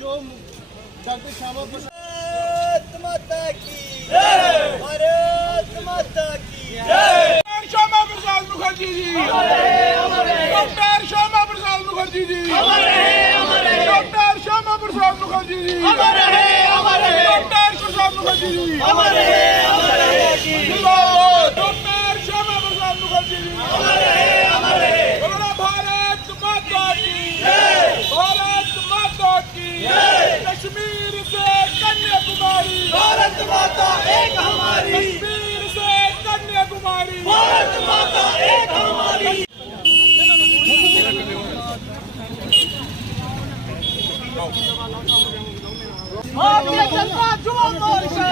जो डॉक्टर श्यामा प्रसाद माता की भारत माता की Shyama Prasad Mukherjee ji, doctor Shyama Prasad Mukherjee ji, doctor Shyama Prasad Mukherjee ji, doctor Prasad Mukherjee ji, doctor Shyama Prasad Mukherjee ji, बोलो भारत माता की, भारत माता की, कश्मीर से कन्याकुमारी, भारत माता एक हमारी, कश्मीर से कन्याकुमारी, भारत माता एक हमारी। भारतीय जनता युवा मोर्चा,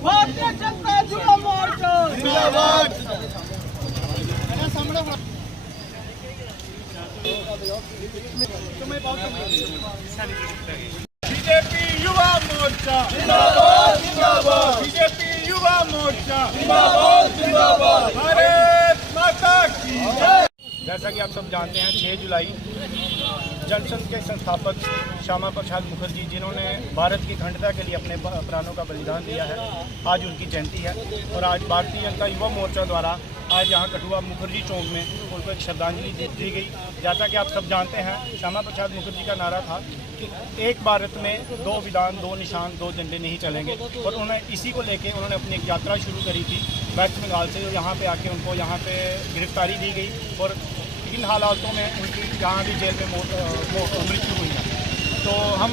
भारतीय जनता युवा मोर्चा जिंदाबाद। बीजेपी युवा मोर्चा जिंदाबाद जिंदाबाद, बीजेपी युवा मोर्चा जिंदाबाद जिंदाबाद, भारत माता की। जैसा कि आप सब जानते हैं 6 जुलाई जनसंघ के संस्थापक श्यामा प्रसाद मुखर्जी जिन्होंने भारत की अखंडता के लिए अपने प्राणों का बलिदान दिया है, आज उनकी जयंती है। और आज भारतीय जनता युवा मोर्चा द्वारा आज यहाँ कठुआ मुखर्जी चौक में उनको एक श्रद्धांजलि दी गई। जैसा कि आप सब जानते हैं श्यामा प्रसाद मुखर्जी का नारा था कि एक भारत में 2 विधान, 2 निशान, 2 झंडे नहीं चलेंगे। और उन्होंने इसी को लेके उन्होंने अपनी एक यात्रा शुरू करी थी वेस्ट बंगाल से, और यहाँ पे आके उनको यहाँ पे गिरफ्तारी दी गई और इन हालातों में उनकी यहाँ भी जेल में मृत्यु हुई है। तो हम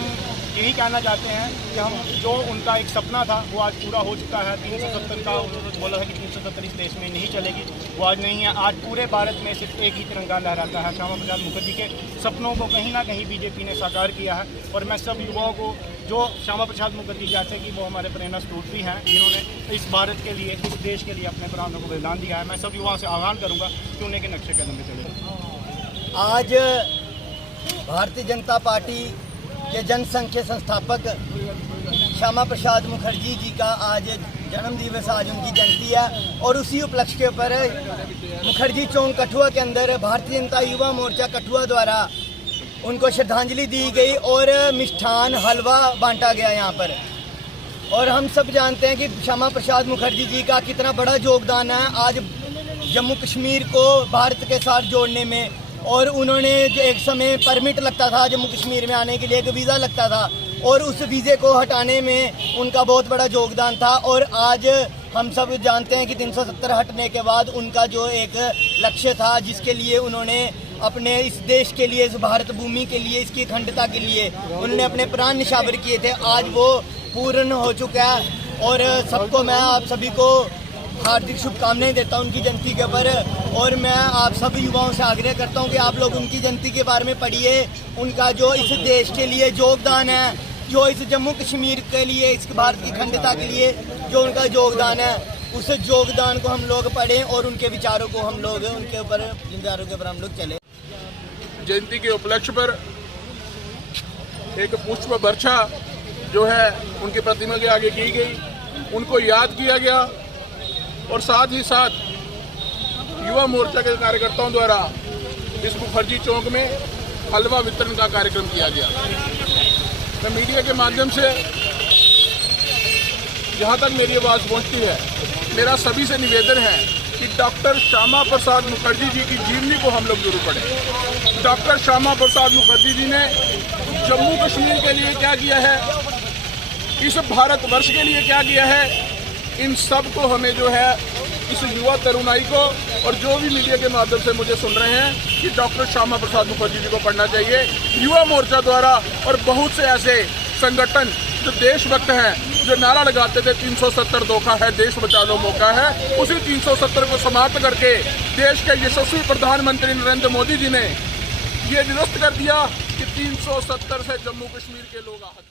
यही कहना चाहते हैं कि हम जो उनका एक सपना था वो आज पूरा हो चुका है। 370 का उन्होंने बोला था कि 370 इस देश में नहीं चलेगी, वो आज नहीं है। आज पूरे भारत में सिर्फ एक ही तिरंगा लहराता है। श्यामा प्रसाद मुखर्जी के सपनों को कहीं ना कहीं बीजेपी ने साकार किया है। और मैं सब युवाओं को जो श्यामा प्रसाद मुखर्जी जैसे कि वो हमारे प्रेरणा स्रोत भी हैं, जिन्होंने इस भारत के लिए, इस देश के लिए अपने प्राणों को बलिदान दिया है, मैं सब युवाओं से आह्वान करूँगा कि उन्हें के नक्शे कदम पे चले। आज भारतीय जनता पार्टी के जनसंघ के संस्थापक श्यामा प्रसाद मुखर्जी जी का आज जन्म दिवस, आज उनकी जयंती है। और उसी उपलक्ष्य के ऊपर मुखर्जी चौक कठुआ के अंदर भारतीय जनता युवा मोर्चा कठुआ द्वारा उनको श्रद्धांजलि दी गई और मिष्ठान हलवा बांटा गया यहाँ पर। और हम सब जानते हैं कि श्यामा प्रसाद मुखर्जी जी का कितना बड़ा योगदान है आज जम्मू कश्मीर को भारत के साथ जोड़ने में। और उन्होंने जो एक समय परमिट लगता था जम्मू कश्मीर में आने के लिए, एक वीज़ा लगता था, और उस वीज़े को हटाने में उनका बहुत बड़ा योगदान था। और आज हम सब जानते हैं कि 370 हटने के बाद उनका जो एक लक्ष्य था, जिसके लिए उन्होंने अपने इस देश के लिए, इस भारत भूमि के लिए, इसकी अखंडता के लिए उन्होंने अपने प्राण निछावर किए थे, आज वो पूर्ण हो चुका है। और सबको मैं आप सभी को हार्दिक शुभकामनाएं देता हूं उनकी जयंती के ऊपर। और मैं आप सभी युवाओं से आग्रह करता हूं कि आप लोग उनकी जयंती के बारे में पढ़िए, उनका जो इस देश के लिए योगदान है, जो इस जम्मू कश्मीर के लिए, इस भारत की अखंडता के लिए जो उनका योगदान है, उस योगदान को हम लोग पढ़ें और उनके विचारों को हम लोग उनके ऊपर, विचारों के ऊपर हम लोग चले। जयंती के उपलक्ष्य पर एक पुष्प वर्षा जो है उनकी प्रतिमा के आगे की गई, उनको याद किया गया। और साथ ही साथ युवा मोर्चा के कार्यकर्ताओं द्वारा इस मुखर्जी चौक में हलवा वितरण का कार्यक्रम किया गया। मैं मीडिया के माध्यम से जहां तक मेरी आवाज़ पहुंचती है, मेरा सभी से निवेदन है कि डॉक्टर श्यामा प्रसाद मुखर्जी जी की जीवनी को हम लोग जरूर पढ़ें। डॉक्टर श्यामा प्रसाद मुखर्जी जी ने जम्मू कश्मीर के लिए क्या किया है, इस भारतवर्ष के लिए क्या किया है, इन सब को हमें जो है इस युवा तरुणाई को, और जो भी मीडिया के माध्यम से मुझे सुन रहे हैं, कि डॉक्टर श्यामा प्रसाद मुखर्जी जी को पढ़ना चाहिए। युवा मोर्चा द्वारा और बहुत से ऐसे संगठन जो देशभक्त हैं, जो नारा लगाते थे 370 धोखा है, देश बचा लो मौका है, उसी 370 को समाप्त करके देश के यशस्वी प्रधानमंत्री नरेंद्र मोदी जी ने ये निरस्त कर दिया कि 370 से जम्मू कश्मीर के लोग आहत